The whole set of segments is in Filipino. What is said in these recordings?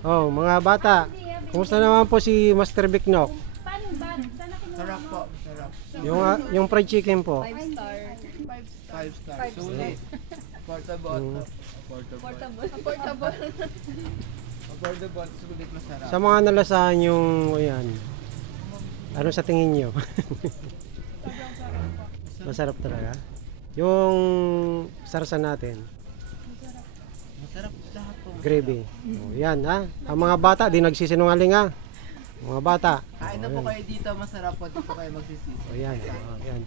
Oh, mga bata. Kumusta naman po si Master Biknok? Sarap po, sarap. Yung fried chicken po. 5 star. 5 star. Sulit. Portable. Portable. Affordable, sulit, masarap. Sa mga nalasahan yung, ayan, ano sa tingin nyo? Masarap talaga. Yung sarsa natin, Masarap lahat po. gravy. Oh, yan ha. Ang mga bata, di nagsisinungaling ha. Mga bata. Kain na po kayo dito, masarap po. Di po kayo magsisisi. O yan. O, yan.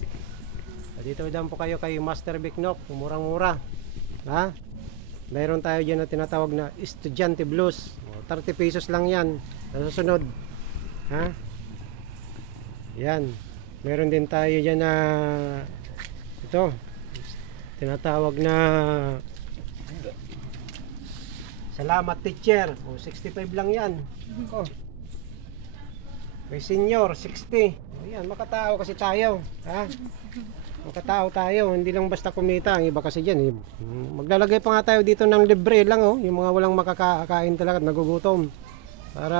Dito lang po kayo kay Master Biknok. Murang-mura. Ha? Mayroon tayo dyan na tinatawag na Estudyante Blues. O, 30 pesos lang yan. Sa susunod. Ha? Yan. Meron din tayo dyan na ito. Tinatawag na Salamat Teacher. O, 65 lang yan. O. May senior, 60. O, yan, makatao kasi tayo. Ha? Makatao tayo, hindi lang basta kumita. Ang iba kasi dyan, maglalagay pa nga tayo dito ng libre lang, oh. Yung mga walang makakain talaga at nagugutom. Para,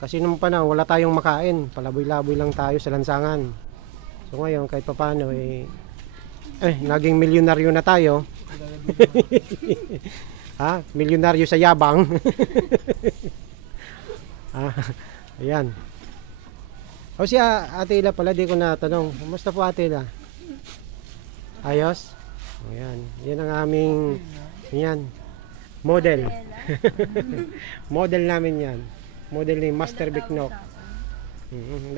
kasi nung panahon, wala tayong makain. Palaboy-laboy lang tayo sa lansangan. So ngayon, kahit papano, naging milyonaryo na tayo. Ha? Milyonaryo sa yabang. Ayan. O si Ate Ila pala, di ko natanong. Kumusta po Ate Ila? Ayos? Ayan. Yan ang aming model. Model namin yan. Model ni Master Biknok.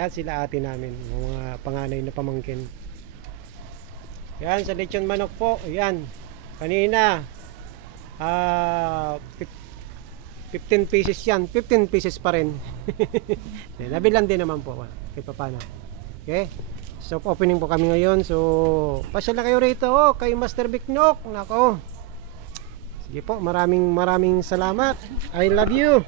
Lahat sila ate namin. Mga panganay na pamangkin. Yan, sa lechon manok po. Yan. Kanina, 15 pieces yan. 15 pieces pa rin. Nabilan din naman po. Kahit paano. Okay? So, opening po kami ngayon. So, pasyal na kayo rito. Kay Master Biknok. Nako. Sige po. Maraming salamat. I love you.